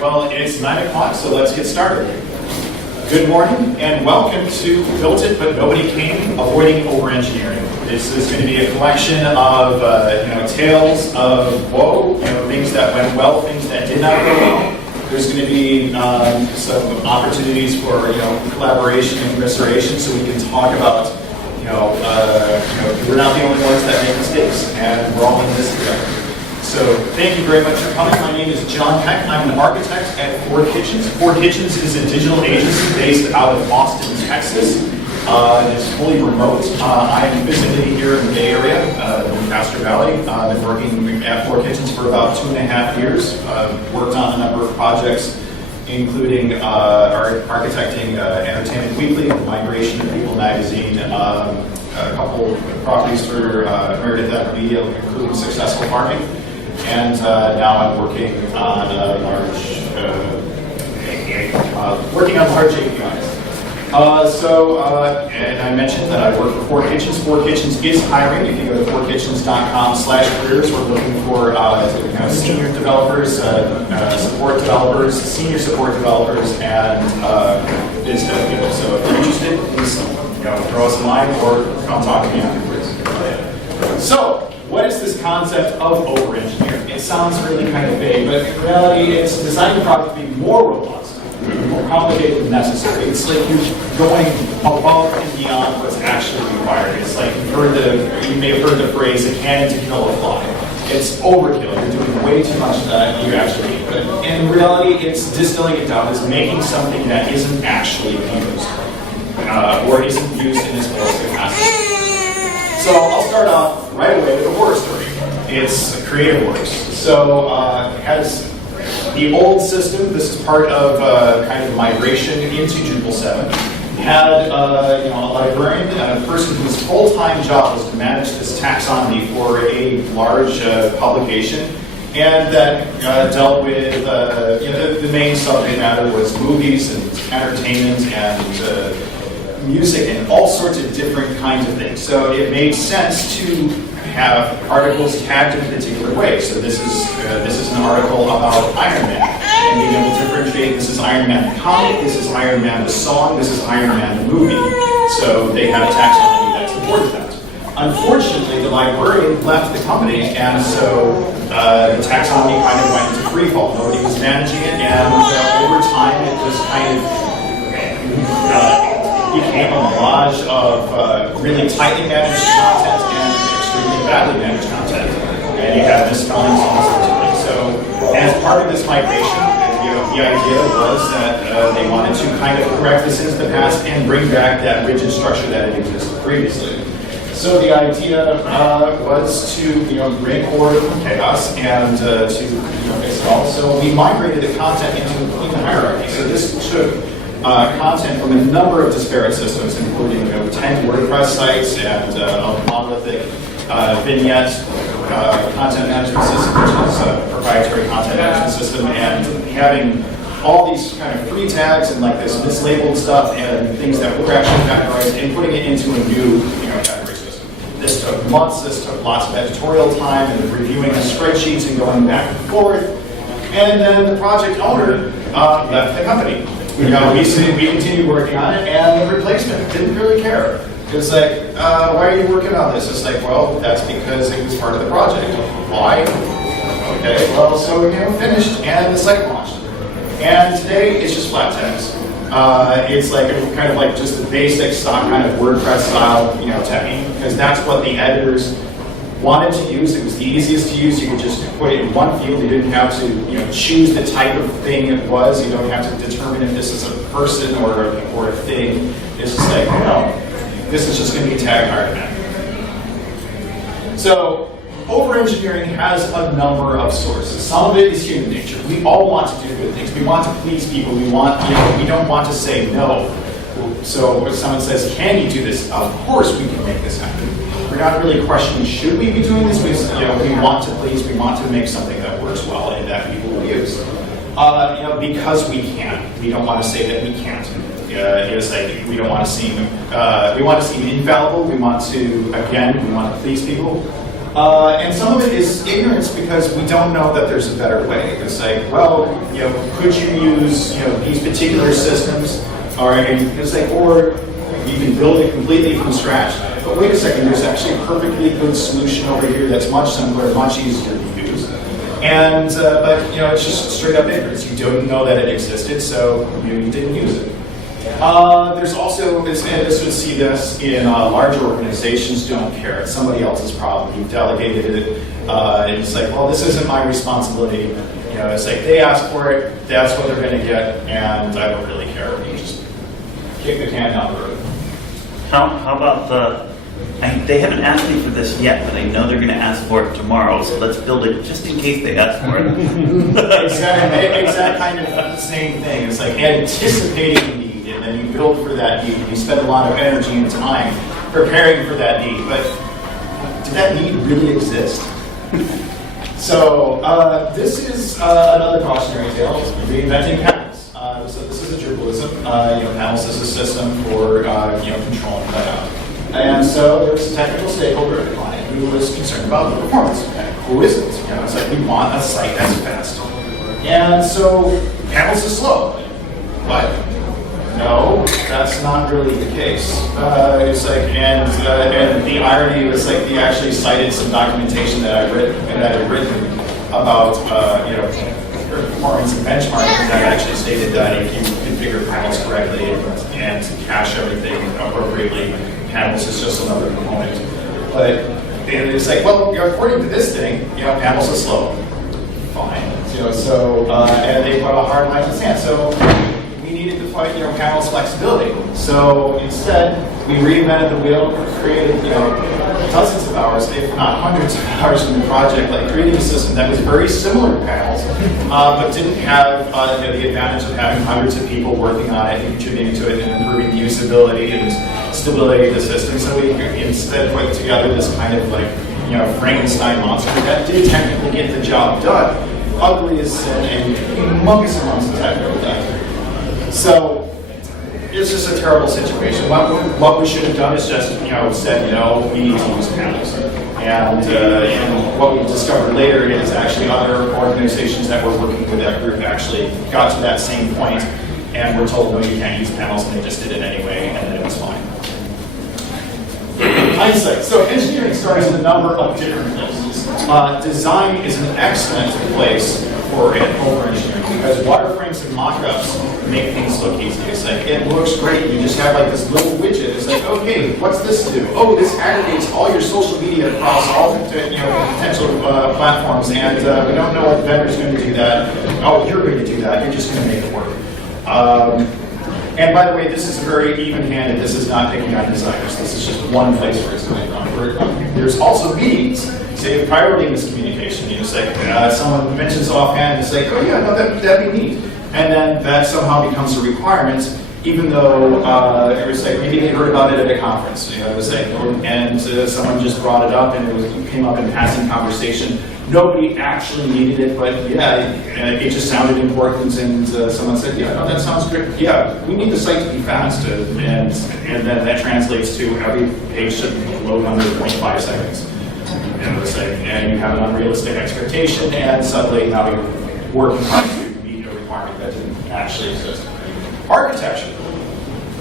Well, it's 9 o'clock, so let's get started. Good morning, and welcome to Built It But Nobody Came, Avoiding Overengineering. This is going to be a collection of tales of woe, things that went well, things that did not go well. There's going to be some opportunities for collaboration and commiseration, so we can talk about we're not the only ones that make mistakes, and we're all in this together. So thank you very much for coming. My name is John Heck. I'm an architect at Four Kitchens. Four Kitchens is a digital agency based out of Austin, Texas. It's fully remote. I am physically here in the Bay Area, in Castro Valley. I've been working at Four Kitchens for about 2.5 years. Worked on a number of projects, including architecting Entertainment Weekly, the migration of People magazine, a couple of properties for Meredith Media, including Successful Farming. And now I'm working on large APIs. And I mentioned that I work for Four Kitchens. Four Kitchens is hiring. If you go to fourkitchens.com/careers, we're looking for senior developers, support developers, senior support developers, and biz dev people. So if you're interested, please throw us a line or come talk to me afterwards. So, what is this concept of overengineering? It sounds really kind of vague, but in reality, it's designing the product to be more robust, more complicated than necessary. It's like you're going above and beyond what's actually required. It's like you may have heard the phrase, a cannon to kill a fly. It's overkill. You're doing way too much than you actually need. But in reality, it's distilling it down. It's making something that isn't actually used, or isn't used in its fullest capacity. So I'll start off right away with a horror story. It's Creative Works. So it has the old system. This is part of kind of migration into Drupal 7. Had a librarian, a person whose full-time job was to manage this taxonomy for a large publication, and that dealt with the main subject matter was movies and entertainment and music and all sorts of different kinds of things. So it made sense to have articles tagged in a particular way. So this is an article about Iron Man, and being able to differentiate, this is Iron Man the comic, this is Iron Man the song, this is Iron Man the movie. So they had a taxonomy that supported that. Unfortunately, the librarian left the company, and so the taxonomy kind of went into free fall. Nobody was managing it, and over time it just kind of became a melange of really tightly managed content and extremely badly managed content. And you have misspellings and all sorts of things. So as part of this migration, the idea was that they wanted to kind of correct this into the past and bring back that rigid structure that had existed previously. So the idea was to bring order from chaos and to fix it all. So we migrated the content into a clean hierarchy. So this took content from a number of disparate systems, including 10 WordPress sites and a monolithic vignette content management system, which is a proprietary content management system, and having all these kind of free tags and like this mislabeled stuff and things that were actually categorized and putting it into a new category system. This took months. This took lots of editorial time and reviewing the spreadsheets and going back and forth. And then the project owner left the company. We continued working on it, and the replacement didn't really care. It was like, why are you working on this? It's like, well, that's because it was part of the project. Why? Okay, well, so we finished, and the site launched. And today, it's just flat text. It's like kind of like just the basic stock kind of WordPress style, technique, because that's what the editors wanted to use. It was the easiest to use. You could just put it in one field. You didn't have to choose the type of thing it was. You don't have to determine if this is a person or a thing. It's just like, this is just going to be tagged Iron Man. So overengineering has a number of sources. Some of it is human nature. We all want to do good things. We want to please people. We want, we don't want to say no. So if someone says, can you do this? Of course we can make this happen. We're not really questioning, should we be doing this? We want to please, we want to make something that works well and that people will use. Because we can. We don't want to say that we can't. It's like we don't want to seem, we want to seem infallible. We want to, again, we want to please people. And some of it is ignorance because we don't know that there's a better way. It's like, well, could you use these particular systems, or it's like, or you can build it completely from scratch. But wait a second, there's actually a perfectly good solution over here that's much simpler, much easier to use. And but it's just straight up ignorance. You don't know that it existed, so you didn't use it. There's also, this would see this in larger organizations don't care. It's somebody else's problem. You've delegated it. And it's like, well, this isn't my responsibility. It's like they asked for it, that's what they're going to get, and I don't really care. You just kick the can down the road. How about they haven't asked me for this yet, but I know they're going to ask for it tomorrow, so let's build it just in case they ask for it. Exact kind of same thing. It's like anticipating the need, and then you build for that need. You spend a lot of energy and time preparing for that need, but did that need really exist? So this is another cautionary tale, reinventing panels. So this is a Drupalism. Panels is a system for controlling layout. And so there was a technical stakeholder at the client who was concerned about the performance. And who isn't? It's like we want a site that's fast. And so panels is slow. But no, that's not really the case. It's like, and the irony was like he actually cited some documentation that I've written about performance and benchmarking that actually stated that if you configure panels correctly and cache everything appropriately, panels is just another component. But it's like, well, according to this thing, panels are slow. Fine. And they put a hard line in the sand. So we needed to fight, panels flexibility. So instead, we reinvented the wheel, created, dozens of hours, if not hundreds of hours in the project, like creating a system that was very similar to panels, but didn't have the advantage of having hundreds of people working on it, contributing to it, and improving the usability and stability of the system. So we instead put together this kind of like, Frankenstein monster that did technically get the job done. Ugly as sin and humongous amounts of technical debt. So it's just a terrible situation. What we should have done is just, said, we need to use panels. And what we discovered later is actually other organizations that were working with that group actually got to that same point and were told, no, you can't use panels, and they just did it anyway, and then it was fine. Hindsight. So engineering starts in a number of different places. Design is an excellent place for overengineering because wireframes and mockups make things look easy. It's like, it looks great. You just have like this little widget. It's like, okay, what's this do? Oh, this aggregates all your social media across all the potential platforms, and we don't know what vendor's going to do that. Oh, you're going to do that. You're just going to make it work. And by the way, this is very even-handed. This is not picking on designers. This is just one place where it's going on. There's also meetings. Say priority miscommunication. It's like someone mentions offhand, it's like, oh yeah, no, that'd be neat. And then that somehow becomes a requirement, even though it was like maybe they heard about it at a conference. It was like, and someone just brought it up, and it came up in passing conversation. Nobody actually needed it, but yeah, it just sounded important, and someone said, yeah, no, that sounds great. Yeah, we need the site to be fast, and then that translates to every page should load under 0.5 seconds. And it was like, and you have an unrealistic expectation, and suddenly now you're working hard to meet a requirement that didn't actually exist. Architecture.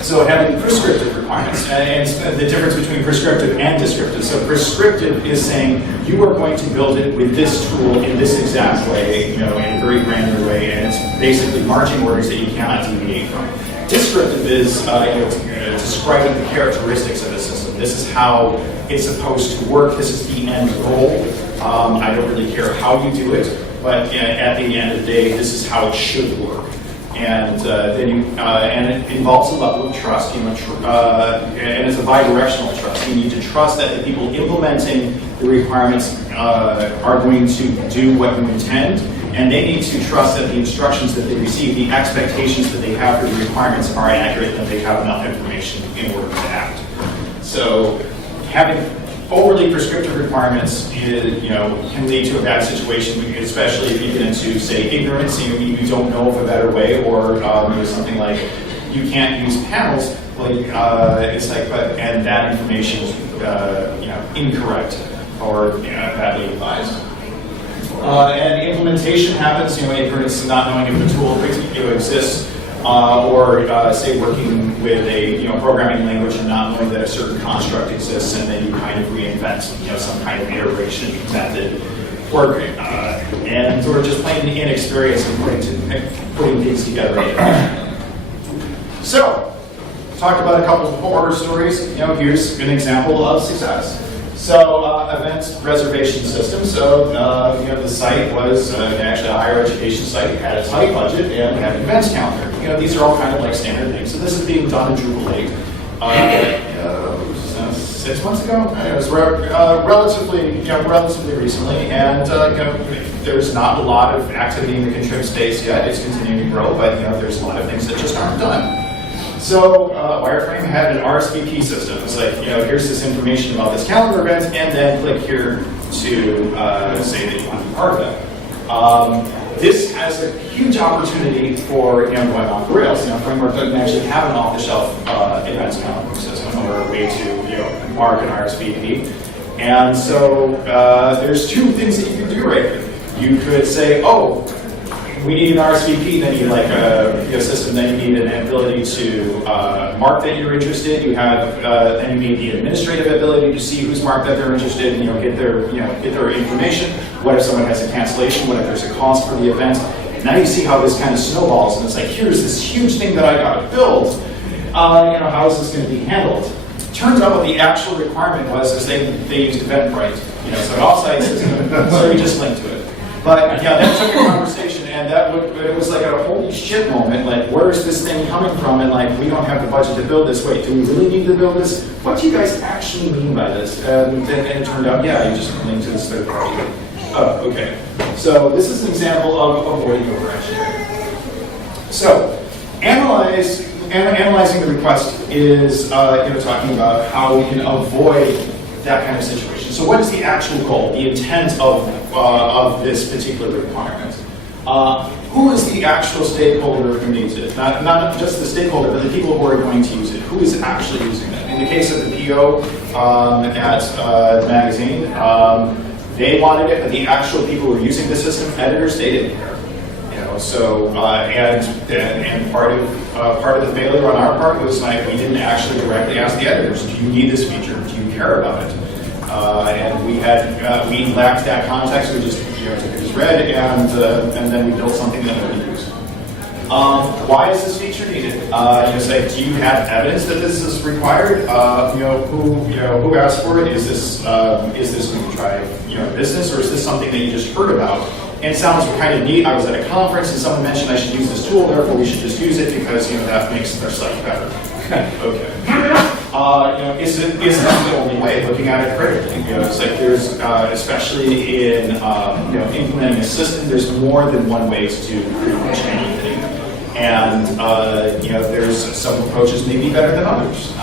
So having prescriptive requirements, and the difference between prescriptive and descriptive. So prescriptive is saying you are going to build it with this tool in this exact way, in a very granular way, and it's basically marching orders that you cannot deviate from. Descriptive is describing the characteristics of the system. This is how it's supposed to work. This is the end goal. I don't really care how you do it, but at the end of the day, this is how it should work. And and it involves a level of trust, and it's a bi-directional trust. You need to trust that the people implementing the requirements are going to do what you intend, and they need to trust that the instructions that they receive, the expectations that they have for the requirements are accurate, and that they have enough information in order to act. So having overly prescriptive requirements can lead to a bad situation, especially if you get into, say, ignorance, you don't know of a better way, or something like you can't use panels, it's like, and that information is incorrect. or badly advised. And implementation happens, ignorance, not knowing if the tool exists, or say working with a programming language and not knowing that a certain construct exists, and then you kind of reinvent some kind of iteration method, or just plain inexperience in putting things together. So, talked about a couple of horror stories. Here's an example of success. So, event reservation system. So, the site was actually a higher education site. It had a tight budget and had an events calendar. These are all kind of like standard things. So, this is being done in Drupal 8. 6 months ago. It was relatively recently, and there's not a lot of activity in the contrib space yet. It's continuing to grow, but there's a lot of things that just aren't done. So Wireframe had an RSVP system. It's like, here's this information about this calendar event, and then click here to say that you want to be part of it. This has a huge opportunity for going off the rails. Framework doesn't actually have an off-the-shelf events calendar system or a way to mark an RSVP. And so there's two things that you can do right here. You could say, oh, we need an RSVP, then you like a system, then you need an ability to mark that you're interested. You have then you need the administrative ability to see who's marked that they're interested in, get their information. What if someone has a cancellation? What if there's a cost for the event? Now you see how this kind of snowballs, and it's like, here's this huge thing that I got to build. How is this going to be handled? Turns out what the actual requirement was they used Eventbrite. So an offsite system, so you just link to it. But that took a conversation, and it was like a holy shit moment. Like, where is this thing coming from? And like, we don't have the budget to build this. Wait, do we really need to build this? What do you guys actually mean by this? And it turned out, yeah, you just link to this third party. Oh, okay. So this is an example of avoiding overengineering. So analyzing the request is talking about how we can avoid that kind of situation. So what is the actual goal, the intent of this particular requirement? Who is the actual stakeholder who needs it? Not just the stakeholder, but the people who are going to use it. Who is actually using it? In the case of the PO at the magazine, they wanted it, but the actual people who were using the system, editors, they didn't care. So and part of the failure on our part was like we didn't actually directly ask the editors, do you need this feature? Do you care about it? And we lacked that context. We just took it as read, and then we built something that nobody used. Why is this feature needed? Do you have evidence that this is required? Who asked for it? Is this going to drive business, or is this something that you just heard about? And it sounds kind of neat. I was at a conference and someone mentioned I should use this tool, therefore we should just use it because that makes our site better. Okay. Is that the only way? Looking at it critically, it's like there's, especially in implementing a system, there's more than one way to do pretty much anything. And there's some approaches may be better than others.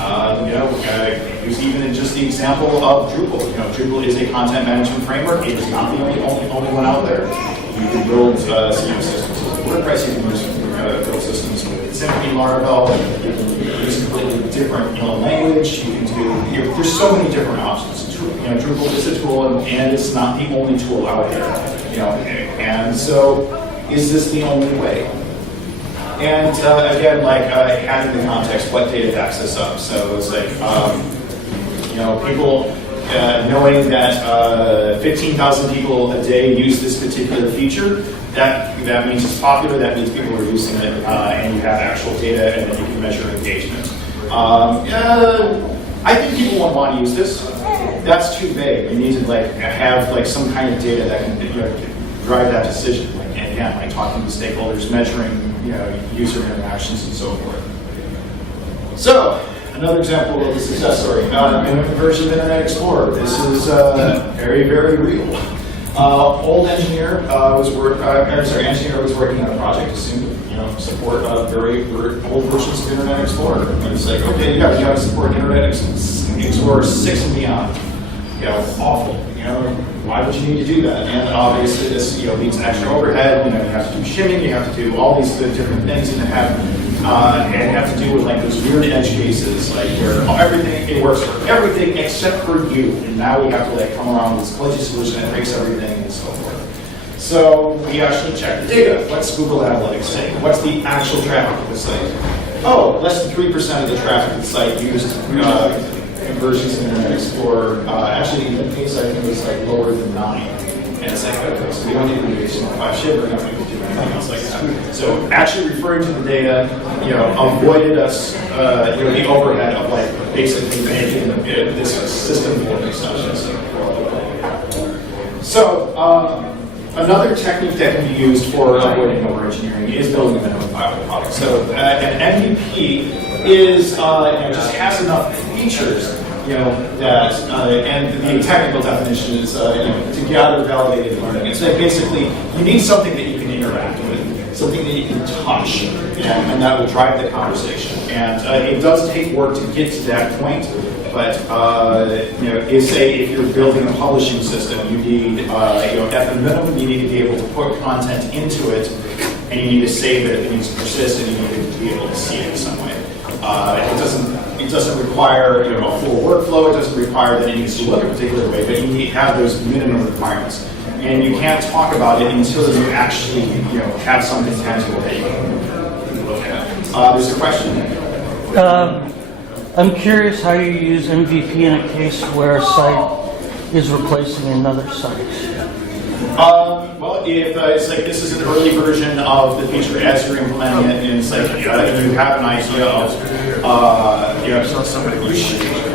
There's even just the example of Drupal. Drupal is a content management framework. It is not the only one out there. You can build systems with WordPress. You can build systems with Symfony, Laravel. You can use a completely different language. You can do. There's so many different options. Drupal is a tool, and it's not the only tool out there. And so, is this the only way? And again, having the context, what data backs this up? So it's like, people knowing that 15,000 people a day use this particular feature, that means it's popular, that means people are using it, and you have actual data, and then you can measure engagement. I think people won't want to use this. That's too vague. You need to have some kind of data that can drive that decision. And again, talking to stakeholders, measuring user interactions and so forth. So, another example of a success story. A version of Internet Explorer. This is very, very real. Engineer was working on a project to support very old versions of Internet Explorer. And it's like, okay, you got to support Internet Explorer 6 and beyond. awful. Why would you need to do that? And obviously this leads to extra overhead. You have to do shimming, you have to do all these different things, and have to do with like those weird edge cases, like where it works for everything except for you. And now we have to like come around with this glitchy solution that breaks everything and so forth. So we actually check the data. What's Google Analytics saying? What's the actual traffic of the site? Oh, less than 3% of the traffic of the site used conversions in Internet Explorer. Actually, in the case, I think it was like lower than 9. And it's like, okay, so we don't need to do HTML5 shit, we're not going to do anything else like that. So actually referring to the data, avoided us, the overhead of like basically making this system for themselves. So another technique that can be used for avoiding overengineering is building a minimum viable product. So an MVP is just has enough features that and the technical definition is to gather validated learning. It's like basically you need something that you can interact with, something that you can touch, and that will drive the conversation. And it does take work to get to that point. But say if you're building a publishing system, you need at the minimum you need to be able to put content into it, and you need to save it. It needs to persist, and you need to be able to see it in some way. It doesn't require a full workflow. It doesn't require that it needs to look a particular way, but you need to have those minimum requirements. And you can't talk about it until you actually have something tangible that you can look at. There's a question. I'm curious how you use MVP in a case where a site is replacing another site. Well, if it's like this is an early version of the feature as you're implementing it, and it's like if you have an idea of,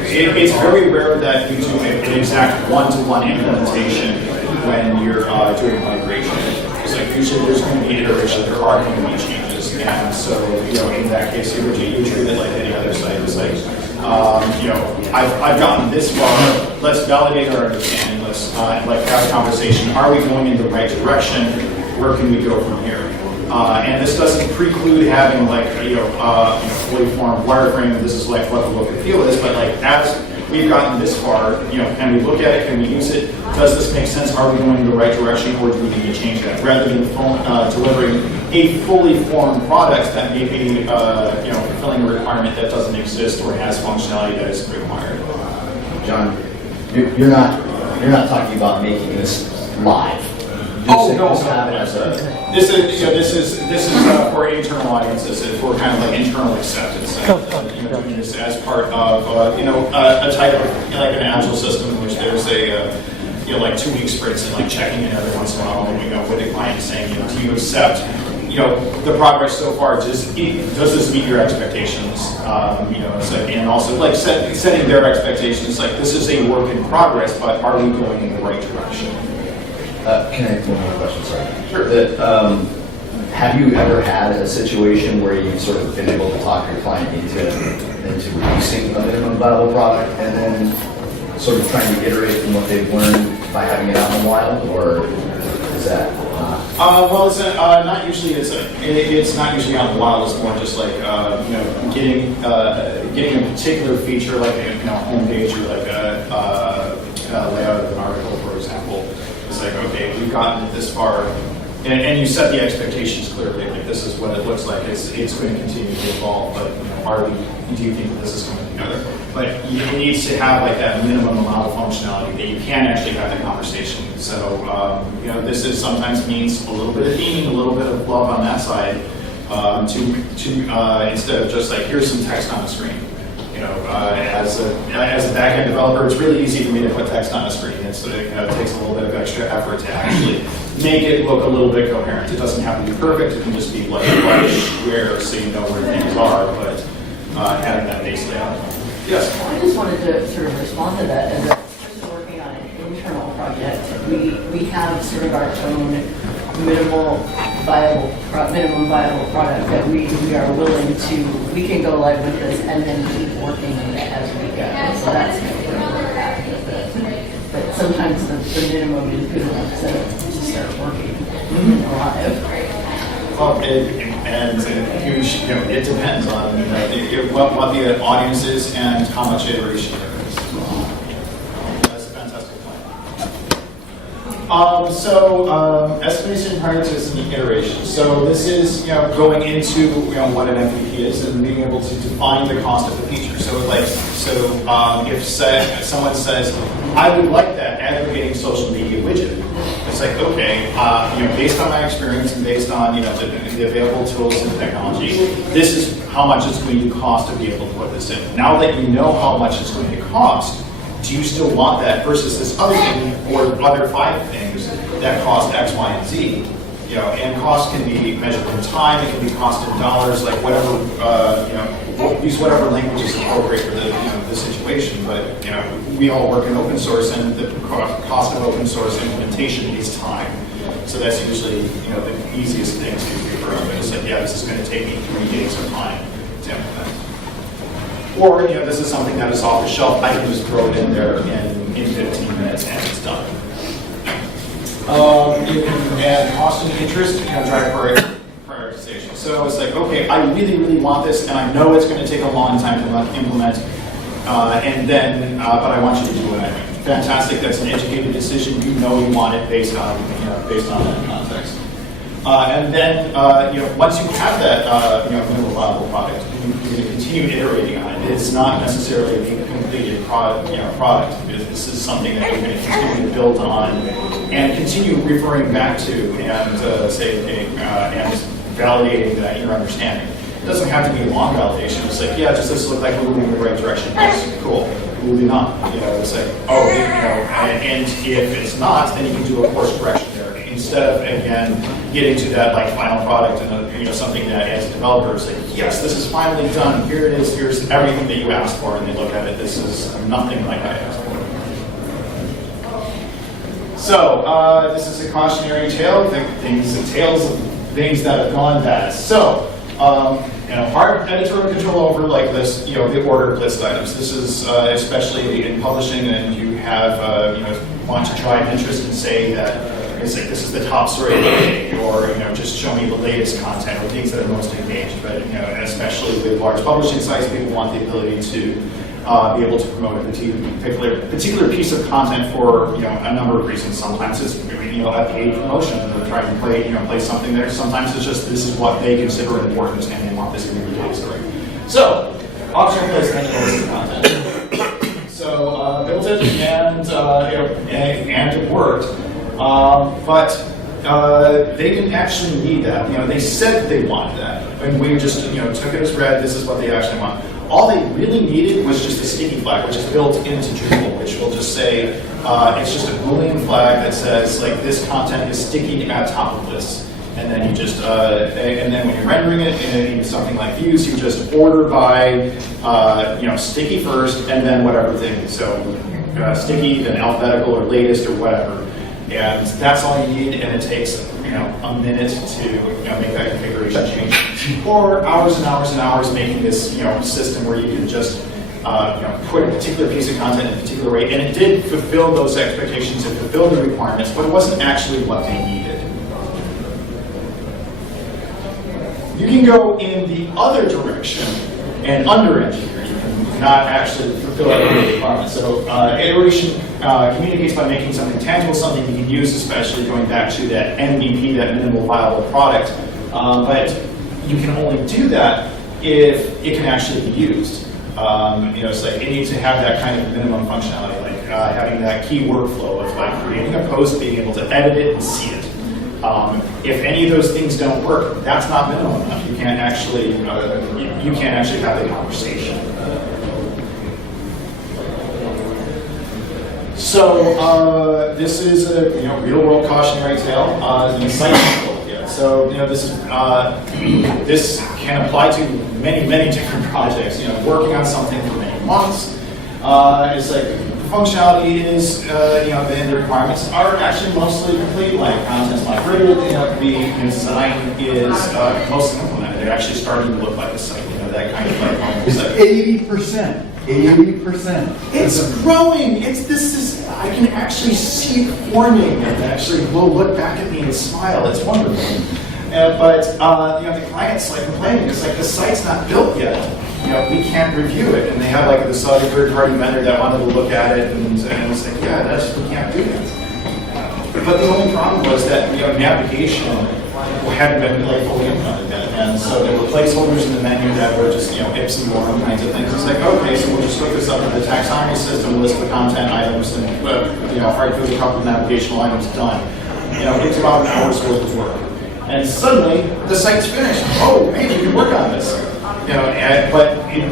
it's very rare that you do an exact one-to-one implementation when you're doing migration. It's like usually there's going to be iteration, there are going to be changes, and so in that case you treat it like any other site. It's like I've gotten this far. Let's validate our understanding. Let's have a conversation. Are we going in the right direction? Where can we go from here? And this doesn't preclude having fully formed wireframe. This is like what the look and feel is. But like as we've gotten this far, can we look at it? Can we use it? Does this make sense? Are we going in the right direction, or do we need to change that? Rather than delivering a fully formed product that may be fulfilling a requirement that doesn't exist or has functionality that is required. John, you're not talking about making this live. Just have it as This is for internal audiences. It's for kind of like internal acceptance. Doing this as part of a type of like an agile system in which there's a like 2-week sprints and like checking in every once in a while with the client saying do you accept the progress so far, does this meet your expectations? And also like setting their expectations, like this is a work in progress, but are we going in the right direction? Can I ask one more question? Sorry. Sure. Have you ever had a situation where you've sort of been able to talk your client into releasing a minimum viable product and then sort of trying to iterate from what they've learned by having it out in the wild, or is that not? Well, it's not usually. It's not usually out in the wild. It's more just like getting a particular feature, like a homepage or like a layout of an article, for example. It's like, okay, we've gotten it this far, and you set the expectations clearly. Like this is what it looks like. It's going to continue to evolve, but do you think that this is coming together? But you need to have like that minimum amount of functionality that you can actually have the conversation. So this is sometimes means a little bit of theming, a little bit of love on that side, to instead of just like here's some text on the screen. As a back-end developer, it's really easy for me to put text on a screen. It takes a little bit of extra effort to actually make it look a little bit coherent. It doesn't have to be perfect. It can just be like white square so you know where things are, but having that base layout. Yes? I just wanted to sort of respond to that. As a person working on an internal project, we have sort of our own minimum viable product that we are willing to, we can go live with this and then keep working on it as we go. So that's kind of where we're at with it. But sometimes the minimum is good enough to start working live. Well, it depends on what the audience is and how much iteration there is. That's a fantastic Estimation prior to an iteration. So this is going into what an MVP is and being able to define the cost of the feature. So if someone says, I would like that aggregating social media widget, it's like, okay, based on my experience and based on the available tools and technology, this is how much it's going to cost to be able to put this in. Now that you know how much it's going to cost, do you still want that versus this other thing or other 5 things that cost X, Y, and Z? And cost can be measured in time. It can be cost in dollars, like whatever. Use whatever language is appropriate for the situation. But we all work in open source, and the cost of open source implementation is time. So that's usually the easiest thing to do for us. It's like, yeah, this is going to take me 3 days of time to implement. Or, this is something that is off the shelf. I can just throw it in there in 15 minutes and it's done. You can add cost and interest, drive prioritization. So it's like, okay, I really, really want this, and I know it's going to take a long time to implement, but I want you to do it. Fantastic. That's an educated decision. You want it based on that context. And then, once you have that, minimal viable product, you're going to continue iterating on it. It's not necessarily a completed product. This is something that you're going to continue to build on and continue referring back to and and validating that you're understanding. It doesn't have to be a long validation. It's like, yeah, does this look like we're moving in the right direction? Yes, cool. Maybe not. It's like, and if it's not, then you can do a course correction there. Instead of, again, getting to that final product and something that as a developer is like, yes, this is finally done. Here it is. Here's everything that you asked for, and they look at it. This is nothing like I asked for. So this is a cautionary tale. Tales of things that have gone bad. So hard editorial control over this, the order of list items. This is especially in publishing, and you have want to drive interest and say that. It's like, this is the top story of the day, or just show me the latest content or things that are most engaged. But especially with large publishing sites, people want the ability to be able to promote a particular piece of content for a number of reasons. Sometimes it's a paid promotion, and they're trying to play something there. Sometimes it's just this is what they consider important, and they want this in the daily story. So, optional placement and list of content. So built it and it worked. But they didn't actually need that. They said they wanted that, and we just took it as read. This is what they actually want. All they really needed was just a sticky flag, which is built into Drupal, which will just say it's just a Boolean flag that says this content is sticky at top of lists, and then you just and then when you're rendering it in something like views, you just order by sticky first, and then whatever thing. So sticky, then alphabetical or latest or whatever. And that's all you need, and it takes a minute to make that configuration change, or hours and hours and hours making this system where you can just put a particular piece of content in a particular way, and it did fulfill those expectations and fulfill the requirements, but it wasn't actually what they needed. You can go in the other direction and under-engineer. You can not actually fulfill every requirement. So iteration communicates by making something tangible, something you can use, especially going back to that MVP, that minimal viable product. But you can only do that if it can actually be used. It's like it needs to have that kind of minimum functionality, like having that key workflow of creating a post, being able to edit it and see it. If any of those things don't work, that's not minimum enough. You can't actually you can't actually have the conversation. So this is a real world cautionary tale. The site control, yeah. So this can apply to many different projects. Working on something for many months. It's like functionality is the requirements are actually mostly complete. Like content's migrated. The design is mostly implemented. They're actually starting to look like a site. That kind of It's 80%. 80%. It's growing. I can actually see it forming, and actually will look back at me and smile. It's wonderful. But the client's complaining. It's the site's not built yet. We can't review it, and they have this other third-party vendor that wanted to look at it, and it's we can't do that. But the only problem was that navigation hadn't been fully implemented yet, and so there were placeholders in the menu that were just ifs and moron kinds of things. It's like, okay, so we'll just hook this up to the taxonomy system, list the content items, and hard code a couple of navigational items, done. It's about an hour's worth of work, and suddenly the site's finished. Oh, hey, you can work on this.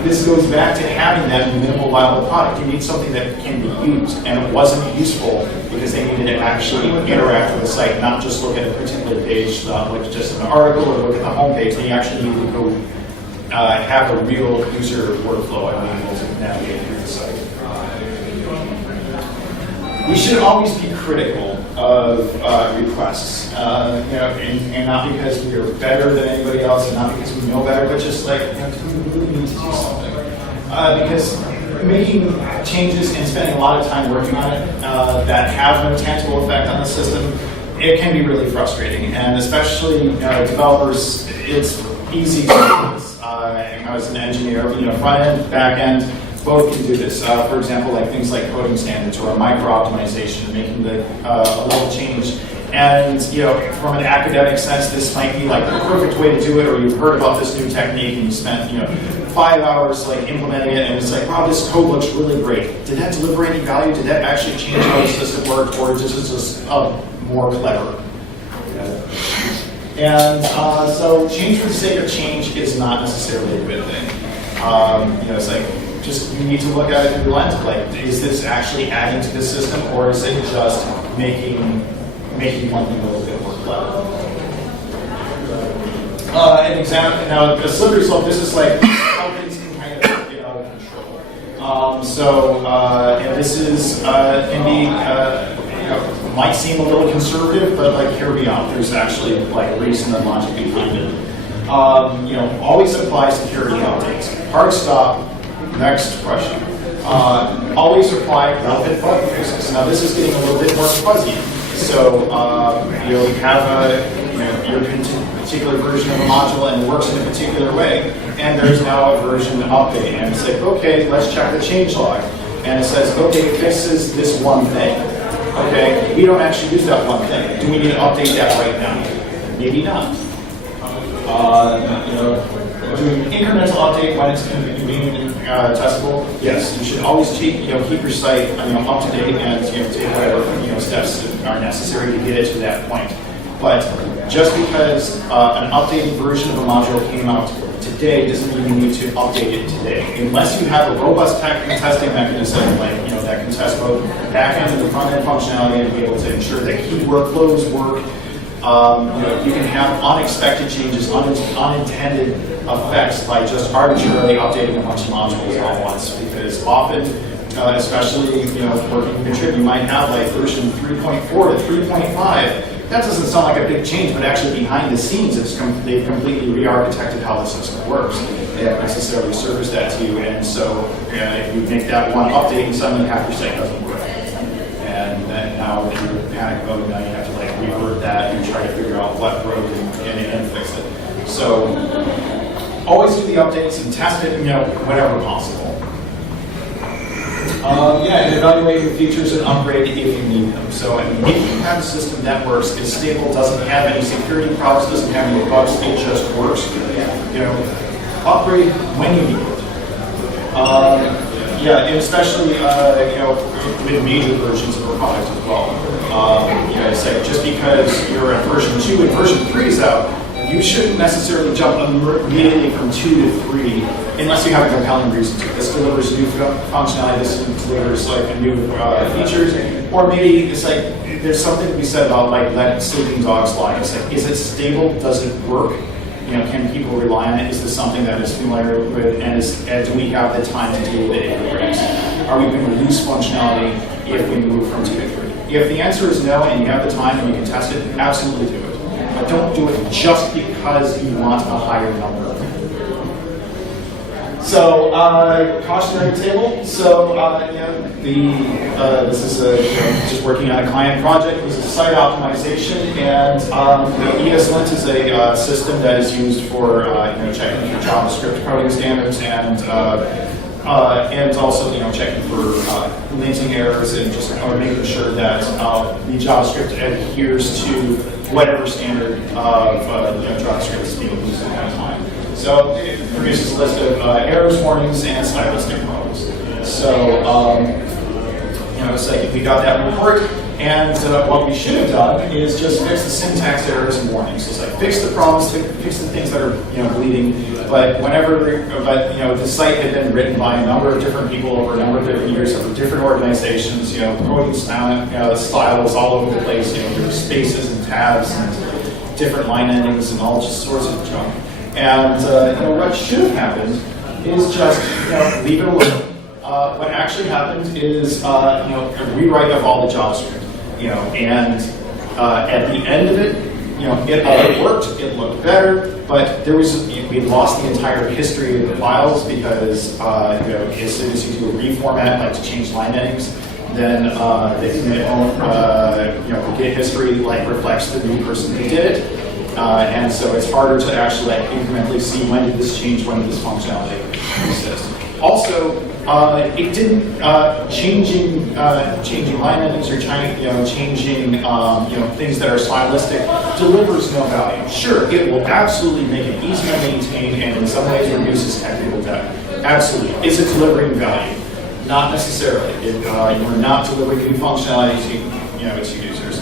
This goes back to having that minimal viable product. You need something that can be used, and it wasn't useful because they needed to actually interact with the site, not just look at a particular page, like just an article, or look at the homepage. They actually needed to go have a real user workflow and be able to navigate through the site. We should always be critical of requests, and not because we are better than anybody else, and not because we know better, but just like, do we really need to do something? Because making changes and spending a lot of time working on it that have no tangible effect on the system, it can be really frustrating, and especially developers, it's easy to do this. As an engineer, front end, back end, both can do this. For example, like things like coding standards or micro optimization, making a little change. And from an academic sense, this might be like the perfect way to do it, or you've heard about this new technique and you spent 5 hours implementing it, and it's like, wow, this code looks really great. Did that deliver any value? Did that actually change how the system worked, or is this just more clever? And so change for the sake of change is not necessarily a good thing. It's like, you need to look at it through the lens of is this actually adding to the system, or is it just making one thing a little bit more clever? An example, now a slippery slope, this is how things can kind of get out of control. And this is, can be, might seem a little conservative, but hear me out. There's actually reason and logic behind it. Always apply security updates. Hard stop. Next question. Always apply relevant bug fixes. Now this is getting a little bit more fuzzy. So you have your particular version of a module and it works in a particular way, and there's now a version update, and it's like, okay, let's check the change log, and it says, okay, it fixes this one thing. Okay, we don't actually use that one thing. Do we need to update that right now? Maybe not. Doing an incremental update when it's convenient and testable. Yes, you should always keep your site up to date and take whatever steps are necessary to get it to that point. But just because an updated version of a module came out today doesn't mean you need to update it today. Unless you have a robust testing mechanism that can test both the back end and the front end functionality and be able to ensure that key workflows work. You can have unexpected changes, unintended effects by just arbitrarily updating a bunch of modules all at once. Because often, especially working in Contrib, you might have version 3.4 to 3.5. That doesn't sound like a big change, but actually behind the scenes, they've completely re-architected how the system works. They haven't necessarily surfaced that to you, and so if you make that one update, and suddenly half your site doesn't work. And then now you're in panic mode, now you have to revert that and try to figure out what broke and fix it. So always do the updates and test it, whenever possible. And evaluate your features and upgrade if you need them. So if you have a system that works, is stable, doesn't have any security problems, doesn't have any bugs, it just works. Upgrade when you need it. And especially with major versions of a product as well. It's just because you're at version 2 and version 3 is out, you shouldn't necessarily jump immediately from 2 to 3 unless you have a compelling reason to. This delivers new functionality, this delivers new features, or maybe it's there's something to be said about letting sleeping dogs lie. It's is it stable? Does it work? Can people rely on it? Is this something that is familiar with, and do we have the time to deal with it if it breaks? Are we going to lose functionality if we move from 2 to 3? If the answer is no, and you have the time and you can test it, absolutely do it. But don't do it just because you want a higher number. So, cautionary table. So, this is just working on a client project. This is site optimization, and the ESLint is a system that is used for checking for JavaScript coding standards and And also, checking for linting errors and just making sure that the JavaScript adheres to whatever standard of JavaScript is being used at that time. So it produces a list of errors, warnings, and stylistic problems. So it's like we got that report, and what we should have done is just fix the syntax errors and warnings. So it's like fix the problems, fix the things that are bleeding. But the site had been written by a number of different people over a number of different years, over different organizations. Coding styles all over the place. There were spaces and tabs and different line endings and all just sorts of junk. And what should have happened is just leave it alone. What actually happened is a rewrite of all the JavaScript, and at the end of it, it worked, it looked better, but we lost the entire history of the files because as soon as you do a reformat, like to change line endings, then the Git history reflects the new person who did it, and so it's harder to actually incrementally see when did this change, when did this functionality exist. Also, it didn't changing line endings or changing things that are stylistic delivers no value. Sure, it will absolutely make it easier to maintain and in some ways reduces technical debt. Absolutely. Is it delivering value? Not necessarily. You're not delivering new functionality to users.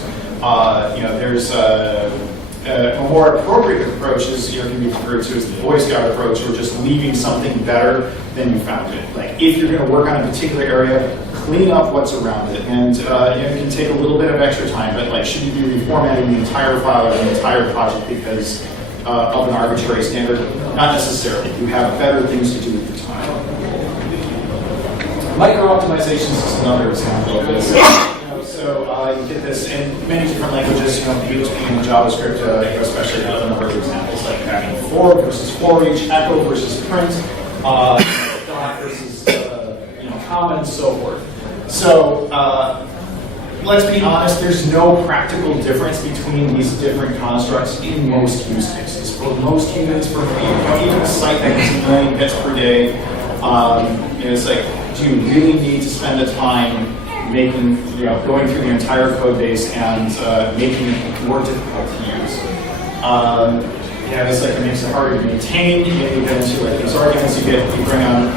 There's a more appropriate approach can be referred to as the Boy Scout approach, or just leaving something better than you found it. Like if you're going to work on a particular area, clean up what's around it, and it can take a little bit of extra time. But should you be reformatting the entire file or the entire project because of an arbitrary standard? Not necessarily. You have better things to do at the time. Micro optimizations is another example of this. So you get this in many different languages, PHP and JavaScript, especially a number of examples like having for versus for each, echo versus print, dot versus comma, and so forth. So let's be honest, there's no practical difference between these different constructs in most use cases. For most humans, for even a site that gets a million hits per day, it's like, do you really need to spend the time going through the entire code base and making it more difficult to use? It's like it makes it harder to maintain. You get into these arguments. You bring on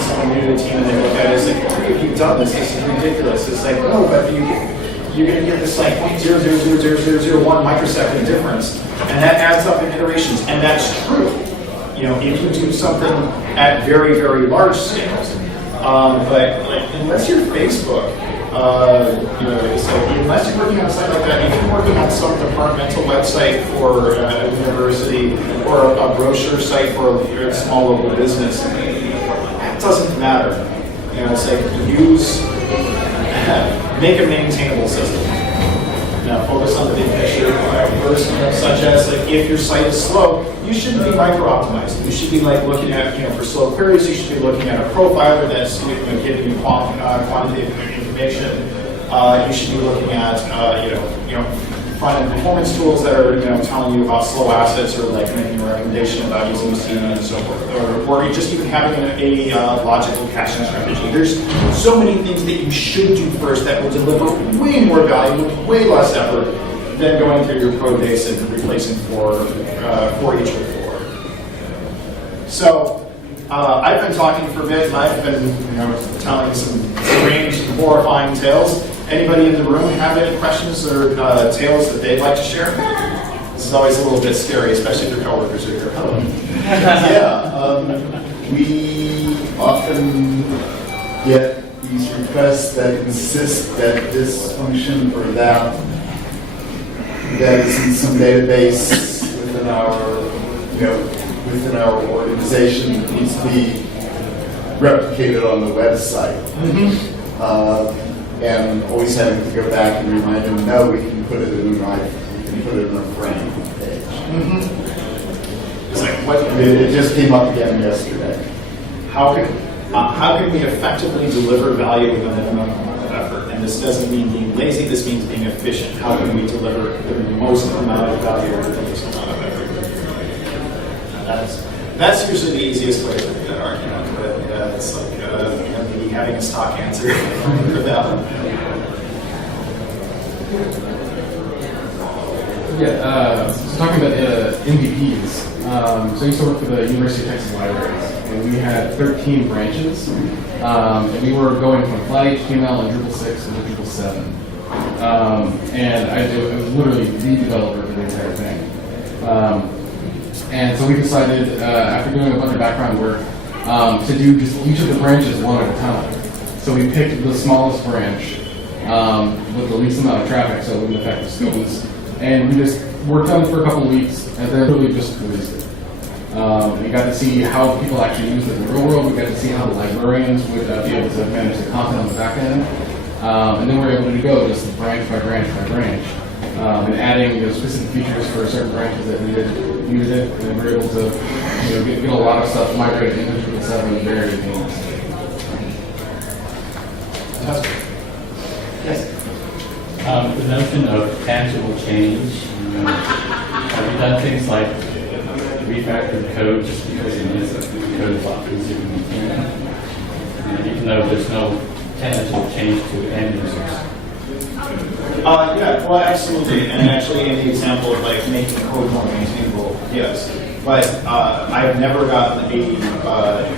someone new to the team, and they look at it. It's like, why have you done this? This is ridiculous. It's like, no, but you're going to get this 0.0000001 microsecond difference, and that adds up in iterations, and that's true. If you do something at very, very large scales. But unless you're Facebook, it's like, unless you're working on a site like that, if you're working on some departmental website for a university or a brochure site for a small local business, it doesn't matter. It's like make a maintainable system. Focus on the big picture first, such as if your site is slow, you shouldn't be micro-optimizing. You should be looking at, for slow queries, you should be looking at a profiler that's giving you quantitative information. You should be looking at, front-end performance tools that are, telling you about slow assets or making a recommendation about using a schema and so forth, or just even having a logical caching strategy. There's so many things that you should do first that will deliver way more value with way less effort than going through your code base and replacing for each or for. So I've been talking for a bit, and I've been telling some strange and horrifying tales. Anybody in the room have any questions or tales that they'd like to share? This is always a little bit scary, especially if your coworkers are here. We often get these requests that insist that this function or that is in some database within our organization needs to be replicated on the website. And always having to go back and remind them, no, we can put it in a frame page. It's like, It just came up again yesterday. How can we effectively deliver value with a minimum of effort? And this doesn't mean being lazy, this means being efficient. How can we deliver the most amount of value with the least amount of effort? That's usually the easiest way to do that argument, but it's like maybe having a stock answer for that one. Yeah, so talking about MVPs. So I used to work for the University of Texas Libraries, and we had 13 branches, and we were going from flat HTML and Drupal 6 into Drupal 7. And I was literally the developer for the entire thing. And so we decided, after doing a bunch of background work, to do just each of the branches one at a time. So we picked the smallest branch with the least amount of traffic, so it wouldn't affect the students. And we just worked on it for a couple of weeks, and then really just released it. We got to see how people actually use it in the real world. We got to see how the librarians would be able to manage the content on the back end. And then we were able to go just branch by branch by branch, and adding specific features for certain branches that needed it. And we were able to get a lot of stuff migrated into Drupal 7 very advanced. Yes. The notion of tangible change, have you done things like refactored code just because it is the code is a lot easier to maintain, even though there's no tangible change to end users? Yeah, well, absolutely. And actually, in the example of like making code more maintainable, yes. But I've never gotten a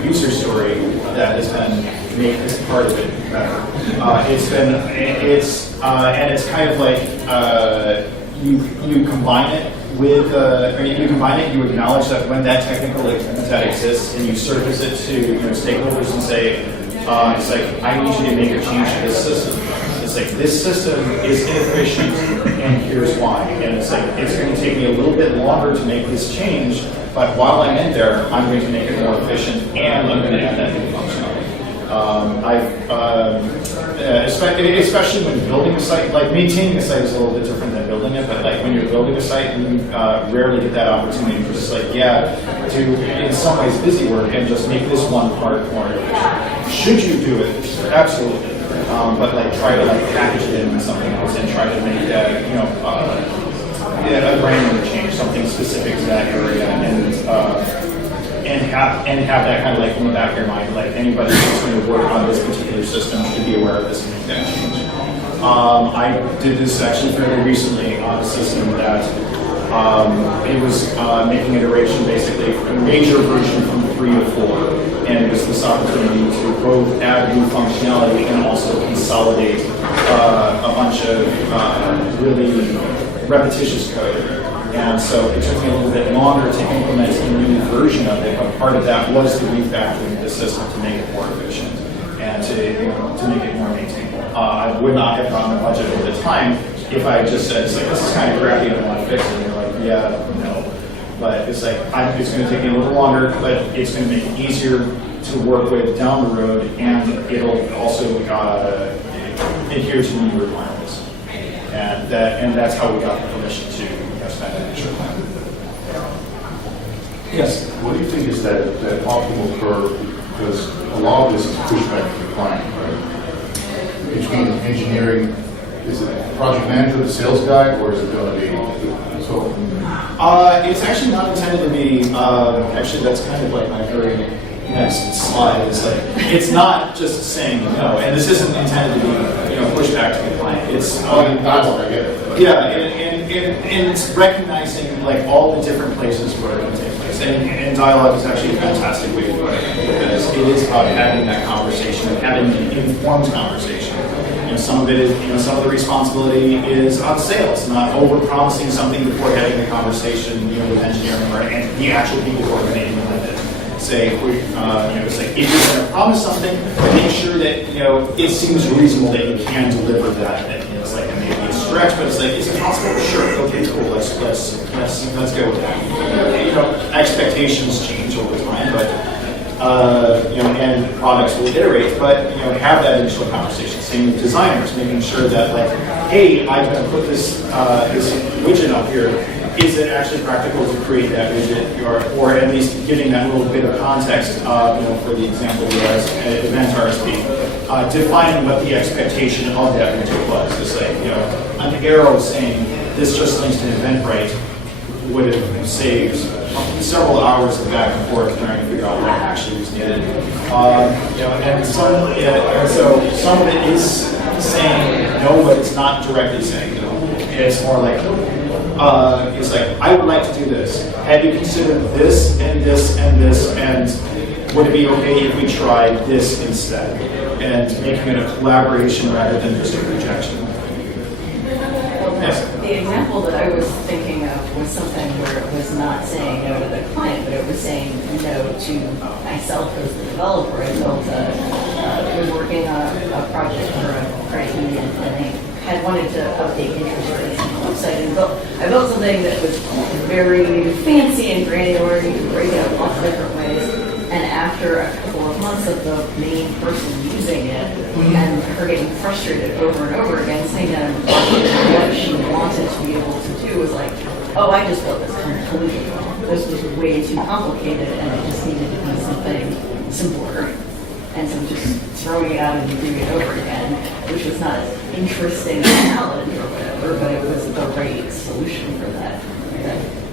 user story that has been made this part of it better. It's kind of like you combine it with, you acknowledge that when that technical that exists, and you surface it to stakeholders and say, it's like, I need you to make a change to this system. It's like, this system is inefficient, and here's why. And it's like, it's going to take me a little bit longer to make this change, but while I'm in there, I'm going to make it more efficient, and I'm going to add that new functionality. Especially when building a site, like maintaining a site is a little bit different than building it, but like when you're building a site, you rarely get that opportunity to just like, do in some ways busy work and just make this one part more efficient. Should you do it? Absolutely. But like try to like package it in with something else and try to make that, a granular change, something specific to that area, and have that kind of like in the back of your mind, like anybody who's going to work on this particular system should be aware of this and make that change. I did this actually fairly recently on a system that it was making an iteration basically a major version from 3 to 4, and it was this opportunity to both add new functionality and also consolidate a bunch of really repetitious code. And so it took me a little bit longer to implement a new version of it, but part of that was the refactoring of the system to make it more efficient and to make it more maintainable. I would not have gotten the budget at the time if I had just said, it's like, this is kind of crappy, I don't want to fix it. And you're like, yeah, no. But it's like, it's going to take me a little longer, but it's going to make it easier to work with down the road, and it'll also adhere to new requirements. And that's how we got the permission to spend an extra time. Yes. What do you think is that optimal curve? Because a lot of this is pushback to the client, right? Between engineering, is it project manager, the sales guy, or is it going to be so? It's actually not intended to be. Actually, that's kind of like my very next slide. Is like it's not just saying no, and this isn't intended to be pushback to the client. It's dialogue, I get it. Yeah, and it's recognizing like all the different places where it can take place. And dialogue is actually a fantastic way to do it, because it is about having that conversation and having an informed conversation. Some of it is, some of the responsibility is on sales, not over-promising something before having the conversation, with engineering or the actual people who are going to implement it. Say, it's like if you're going to promise something, make sure that it seems reasonable that you can deliver that. It's like it may be a stretch, but it's like, is it possible? Sure. Okay, cool. Let's go with that. Expectations change over time, but and products will iterate. But have that initial conversation. Same with designers, making sure that like, hey, I'm going to put this widget up here. Is it actually practical to create that widget, or at least giving that little bit of context, for the example was event RSVP, defining what the expectation of that widget was. It's like, an arrow saying this just links to Eventbrite would have saved several hours of back and forth trying to figure out what actually was needed. And so some of it is saying no, but it's not directly saying no. It's more like, it's like, I would like to do this. Have you considered this and this and this, and would it be okay if we tried this instead? And making it a collaboration rather than just a rejection. Yes. The example that I was thinking of was something where it was not saying no to the client, but it was saying no to myself as the developer. I was working on a project for a credit union, and they had wanted to update interest rates on the website, and I built something that was very fancy and granular. You could break it up lots of different ways. And after a couple of months of the main person using it and her getting frustrated over and over again, saying that what she wanted to be able to do was like, oh, I just built this completely wrong. This was way too complicated, and it just needed to be something simpler. And so just throwing it out and doing it over again, which was not as interesting a challenge or whatever, but it was the right solution for that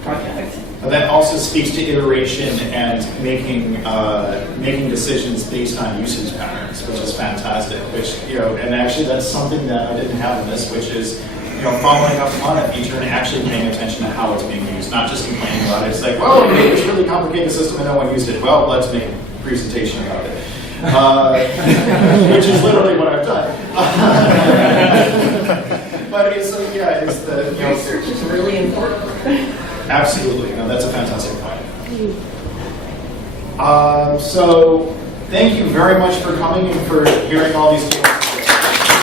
project. That also speaks to iteration and making decisions based on usage patterns, which is fantastic. Which, and actually that's something that I didn't have in this, which is, following up on a feature and actually paying attention to how it's being used, not just complaining about it. It's like, well, we made this really complicated system and no one used it. Well, let's make a presentation about it. Which is literally what I've done. But it's the research is really important. Absolutely, no, that's a fantastic point. So, thank you very much for coming and for hearing all these